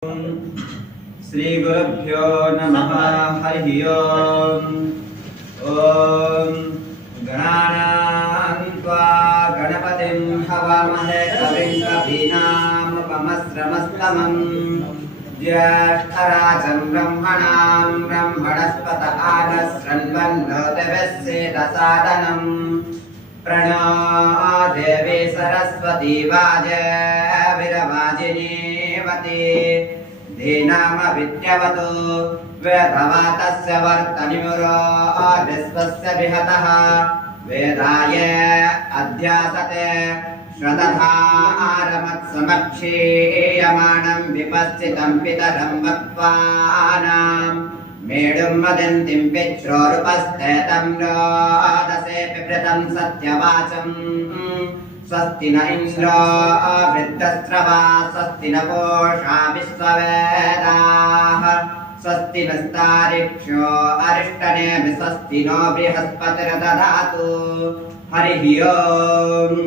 श्री गुरुभ्यो नमः। हरि ओम। ओम गणानां त्वा गणपतिं हवामहे कविं कवीनामुपमस्रवस्तमम् ज्येष्ठराजं ब्रह्मणां ब्रह्मणस्पत आनशृण्वन्नोतिभिस्सेदसादनम् प्रणो देवी सरस्वती वाजविरवाजिनीवती धीनामविद्यवतु वेदवातस्य वर्तनिमुरो विश्वस्य विहतः वेदाय अध्यासते श्रदधारमत्समक्षीयमाणं विपश्चितं पितरं वक्त्वानां मेडुं वदन्तिं पित्रोरुपस्थेतं रोदसे पिबृतं सत्यवाचम् स्वस्ति न इन्द्रो वृद्धस्रवा स्वस्ति न पूषा विश्ववेदाः स्वस्ति नस्तारिक्षो अरिष्टनेमि स्वस्ति नो बृहस्पतिर्दधातु। हरिः ओम्।